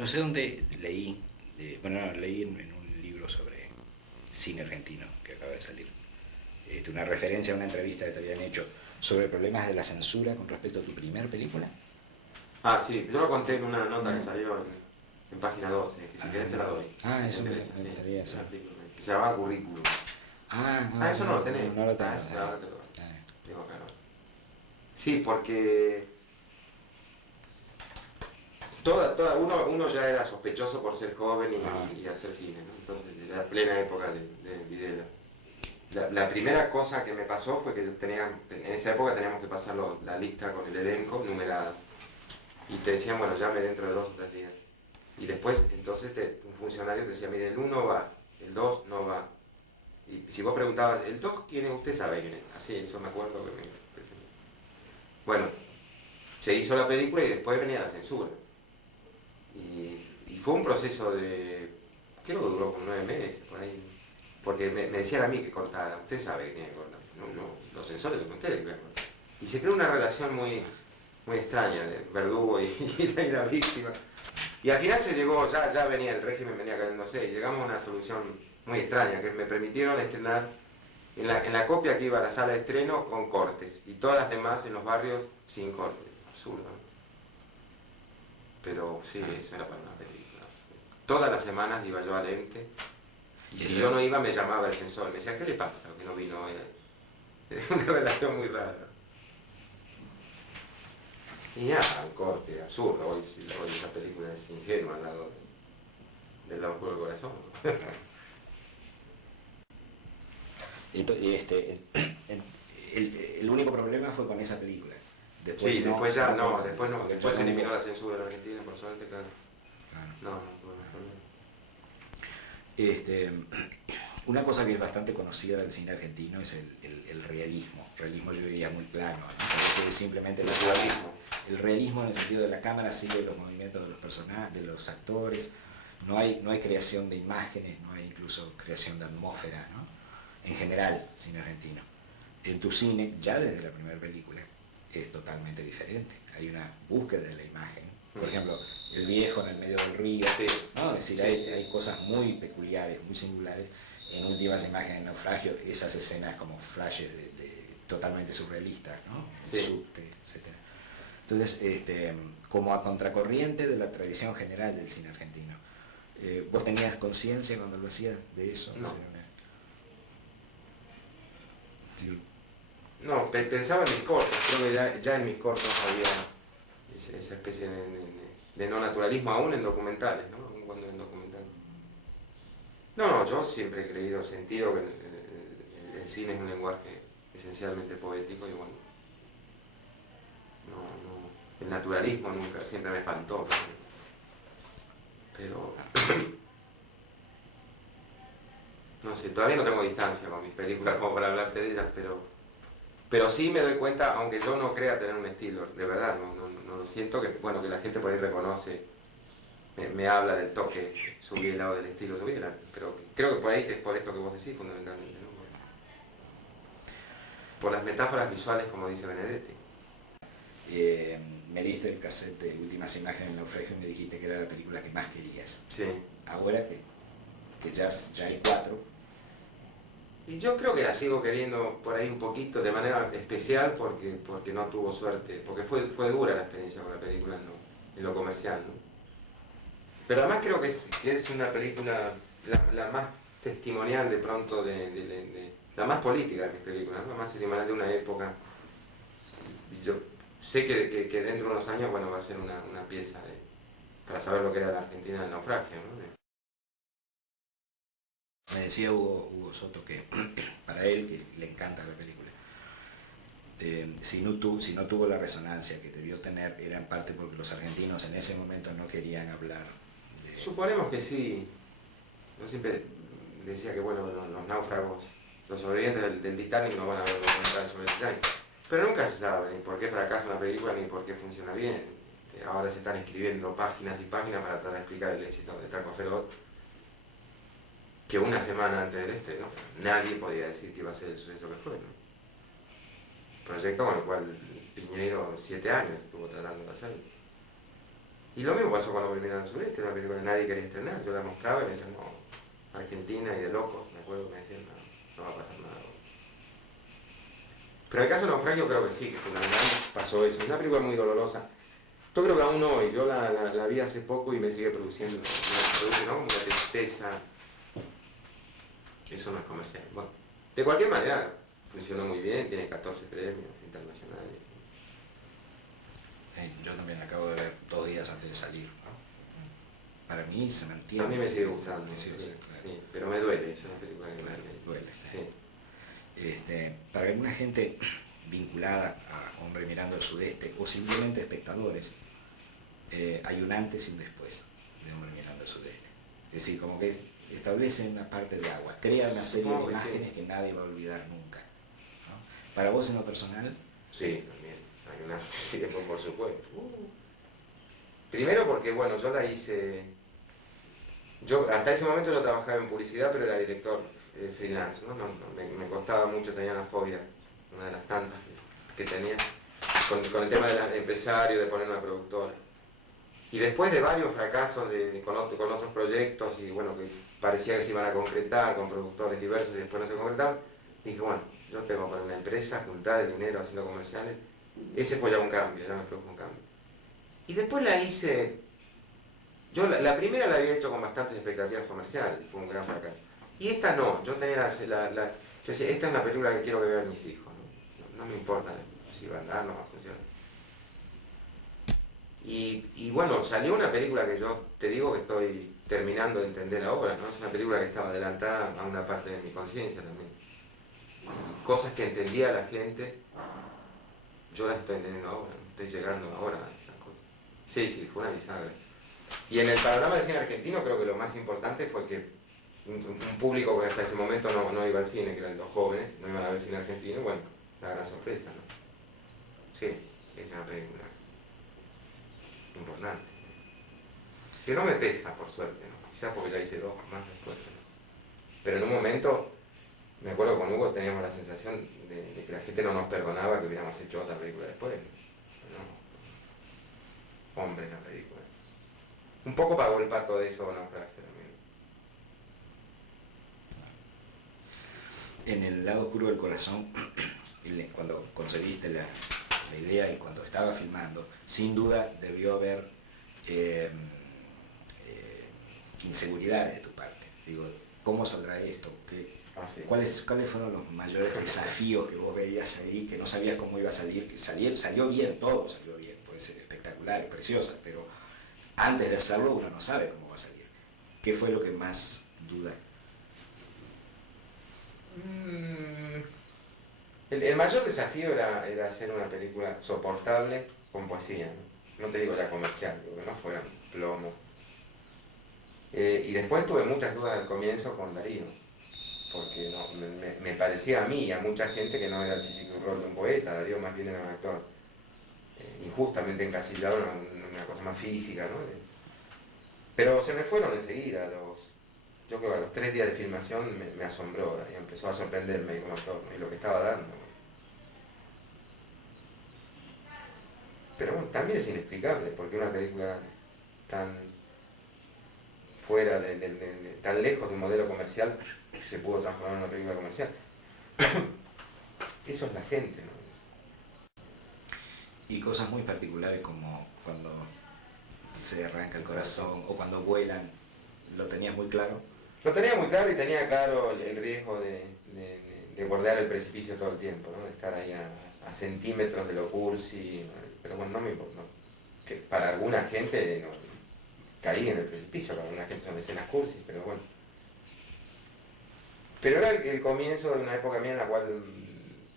No sé dónde leí, bueno, no, leí en un libro sobre cine argentino que acaba de salir, una referencia a una entrevista que te habían hecho sobre problemas de la censura con respecto a tu primer película. Ah, sí, yo lo conté en una nota que salió en página 12, que si querés te la doy. Eso Me me, interesa, me sí. gustaría Un saber. artículo que se llama Currículum. No, Ah, eso no lo tenés. no lo tengo. Ah, eso ahora te lo doy. Ah, Digo, claro. Sí, porque uno ya era sospechoso por ser joven y hacer cine, ¿no? Entonces, de la plena época de Videla. La primera cosa que me pasó fue que en esa época teníamos que pasar la lista con el elenco numerada. Y te decían, bueno, llame dentro de 2 o 3 días. Y después, entonces, un funcionario te decía, mire, el 1 va, el 2 no va. Y si vos preguntabas, ¿el 2 quién es? Usted sabe quién es. Así, eso me acuerdo que me... Bueno, se hizo la película y después venía la censura. Y fue un proceso de... creo que duró como 9 meses, por ahí. Porque me decían a mí que cortara. Usted sabe que tiene que cortar. No, los censores lo que ustedes que cortar. Y se creó una relación muy extraña de verdugo y la víctima. Y al final se llegó, ya venía, el régimen venía cayéndose, y llegamos a una solución muy extraña, que me permitieron estrenar en la copia que iba a la sala de estreno con cortes, y todas las demás en los barrios sin cortes. Absurdo, ¿no? Pero sí, eso era para una película. Todas las semanas iba yo al ente, y si yo no iba me llamaba el censor, me decía, ¿qué le pasa? Que no vino hoy. Era una relación muy rara. Y nada, un corte absurdo. Hoy esa película es ingenua al lado del lado oscuro del corazón. El único problema fue con esa película. Después sí, después ya no, después se eliminó la censura en Argentina, por suerte, claro. No. Una cosa que es bastante conocida del cine argentino es el realismo. Realismo yo diría muy plano, ¿no? Parece simplemente el realismo en el sentido de la cámara sigue los movimientos de los personajes, de los actores. No hay creación de imágenes, no hay incluso creación de atmósfera, ¿no? En general, cine argentino. En tu cine, ya desde la primera película, es totalmente diferente. Hay una búsqueda de la imagen. Por ejemplo, el viejo en el medio del río, sí. ¿no? Es decir, hay cosas muy peculiares, muy singulares. En Últimas Imágenes del Naufragio, esas escenas como flashes totalmente surrealistas, ¿no? El subte, etc. Entonces, como a contracorriente de la tradición general del cine argentino, ¿vos tenías conciencia cuando lo hacías de eso? No. No, pensaba en mis cortos, creo que ya en mis cortos había esa especie de no naturalismo, aún en documentales, ¿no? Aún cuando en documentales. No, yo siempre he creído, sentido que el cine es un lenguaje esencialmente poético y bueno, el naturalismo nunca, siempre me espantó, ¿no? Pero, no sé, todavía no tengo distancia con mis películas como para hablarte de ellas, pero sí me doy cuenta, aunque yo no crea tener un estilo, de verdad, no lo siento, que bueno, que la gente por ahí reconoce, me habla del toque Subiela o del estilo Subiela, pero creo que por ahí es por esto que vos decís fundamentalmente, ¿no? Por las metáforas visuales, como dice Benedetti. Me diste el cassette de Últimas Imágenes del Naufragio y me dijiste que era la película que más querías. Sí. Ahora que ya hay 4. Y yo creo que la sigo queriendo por ahí un poquito, de manera especial, porque no tuvo suerte, porque fue dura la experiencia con la película en lo comercial, ¿no? Pero además creo que es una película la más testimonial de pronto, la más política de mis películas, ¿no? La más testimonial de una época. Y yo sé que dentro de unos años, bueno, va a ser una pieza para saber lo que era la Argentina del naufragio, ¿no? Me decía Hugo Soto que para él, que le encanta la película, si no tuvo la resonancia que debió tener, era en parte porque los argentinos en ese momento no querían hablar de... Suponemos que sí. Yo siempre decía que bueno, los náufragos, los sobrevivientes del Titanic no van a ver documentales sobre el Titanic. Pero nunca se sabe ni por qué fracasa una película ni por qué funciona bien. Ahora se están escribiendo páginas y páginas para tratar de explicar el éxito de Taco Feroz, que una semana antes del estreno nadie podía decir que iba a ser el suceso que fue, ¿no? Proyecto con el cual Piñeiro 7 años estuvo tratando de hacerlo. Y lo mismo pasó con Hombre Mirando al Sudeste, una película que nadie quería estrenar. Yo la mostraba y me decían, no, Argentina y de locos, me acuerdo que me decían, no, no va a pasar nada. Pero en el caso de Naufragio creo que sí, que fundamentalmente pasó eso. Es una película muy dolorosa. Yo creo que aún hoy, yo la vi hace poco y me sigue produciendo, me produce, ¿no? Como una tristeza. Eso no es comercial. Bueno, de cualquier manera, funcionó muy bien, tiene 14 premios internacionales. Yo también la acabo de ver 2 días antes de salir, ¿no? Para mí se mantiene. A mí me sigue gustando, Sí, sí, claro. sí, pero me duele, es una película que Claro, me duele. sí. Para alguna gente vinculada a Hombre Mirando al Sudeste o simplemente espectadores, hay un antes y un después de Hombre Mirando al Sudeste. Es decir, como que establecen una parte de agua, crean una serie de imágenes que nadie va a olvidar nunca, ¿no? Para vos en lo personal, Sí, también. Hay una sí, por supuesto. Primero porque, bueno, yo la hice... Yo hasta ese momento yo trabajaba en publicidad, pero era director freelance, ¿no? Me costaba mucho, tenía una fobia, una de las tantas que tenía, con el tema del empresario, de poner una productora. Y después de varios fracasos con otros proyectos, y bueno, que parecía que se iban a concretar con productores diversos y después no se concretaban, dije, bueno, yo tengo que poner una empresa, juntar el dinero haciendo comerciales. Ese fue ya un cambio, ya me produjo un cambio. Y después la hice... Yo la primera la había hecho con bastantes expectativas comerciales, fue un gran fracaso. Y esta no, yo tenía yo decía, esta es una película que quiero que vean mis hijos, no me importa si va a andar, no va a funcionar. Y bueno, salió una película que yo te digo que estoy terminando de entender ahora, ¿no? Es una película que estaba adelantada a una parte de mi conciencia también. Cosas que entendía la gente, yo las estoy entendiendo ahora, estoy llegando ahora a esas cosas. Sí, fue una bisagra. Y en el panorama de cine argentino creo que lo más importante fue que un público que hasta ese momento no iba al cine, que eran los jóvenes, no iban a ver cine argentino, bueno, la gran sorpresa, ¿no? Sí, es una película importante. Que no me pesa, por suerte, ¿no? Quizás porque ya hice 2 más después, ¿no? Pero en un momento, me acuerdo que con Hugo teníamos la sensación de que la gente no nos perdonaba que hubiéramos hecho otra película después, ¿no? Hombre, la película. Un poco pagó el pato de eso Naufragio también. en el lado oscuro del corazón, cuando concebiste la idea y cuando estaba filmando, sin duda debió haber inseguridades de tu parte. Digo, ¿cómo saldrá esto? Sí. ¿Cuáles fueron los mayores desafíos que vos veías ahí, que no sabías cómo iba a salir? Salió bien, todo salió bien, puede ser espectacular, preciosa, pero antes de hacerlo uno no sabe cómo va a salir. ¿Qué fue lo que más duda? El mayor desafío era hacer una película soportable con poesía, ¿no? No te digo ya comercial, digo, que no fuera plomo. Y después tuve muchas dudas al comienzo con Darío, porque me parecía a mí y a mucha gente que no era el físico y rol de un poeta. Darío más bien era un actor injustamente encasillado en una cosa más física, ¿no? Pero se me fueron enseguida, yo creo que a los 3 días de filmación me asombró, Darío, empezó a sorprenderme como actor, ¿no? Y lo que estaba dando. Pero bueno, también es inexplicable, porque una película tan fuera, tan lejos de un modelo comercial, se pudo transformar en una película comercial. Eso es la gente, ¿no? Y cosas muy particulares como cuando se arranca el corazón o cuando vuelan, ¿lo tenías muy claro? Lo tenía muy claro y tenía claro el riesgo de bordear el precipicio todo el tiempo, ¿no? De estar ahí a centímetros de lo cursi, pero bueno, no me importa. Que para alguna gente caí en el precipicio, para alguna gente son escenas cursi, pero bueno. Pero era el comienzo de una época mía en la cual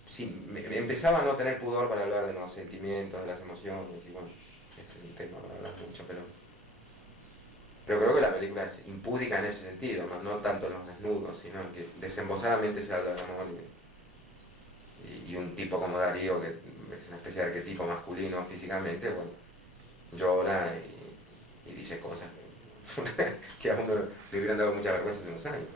sí, me empezaba a no tener pudor para hablar de los sentimientos, de las emociones, y bueno, este es un tema para hablar mucho, pero creo que la película es impúdica en ese sentido, no tanto en los desnudos, sino que desembosadamente se habla de amor y un tipo como Darío, que es una especie de arquetipo masculino físicamente, bueno, llora y dice cosas que a uno le hubieran dado mucha vergüenza hace unos años.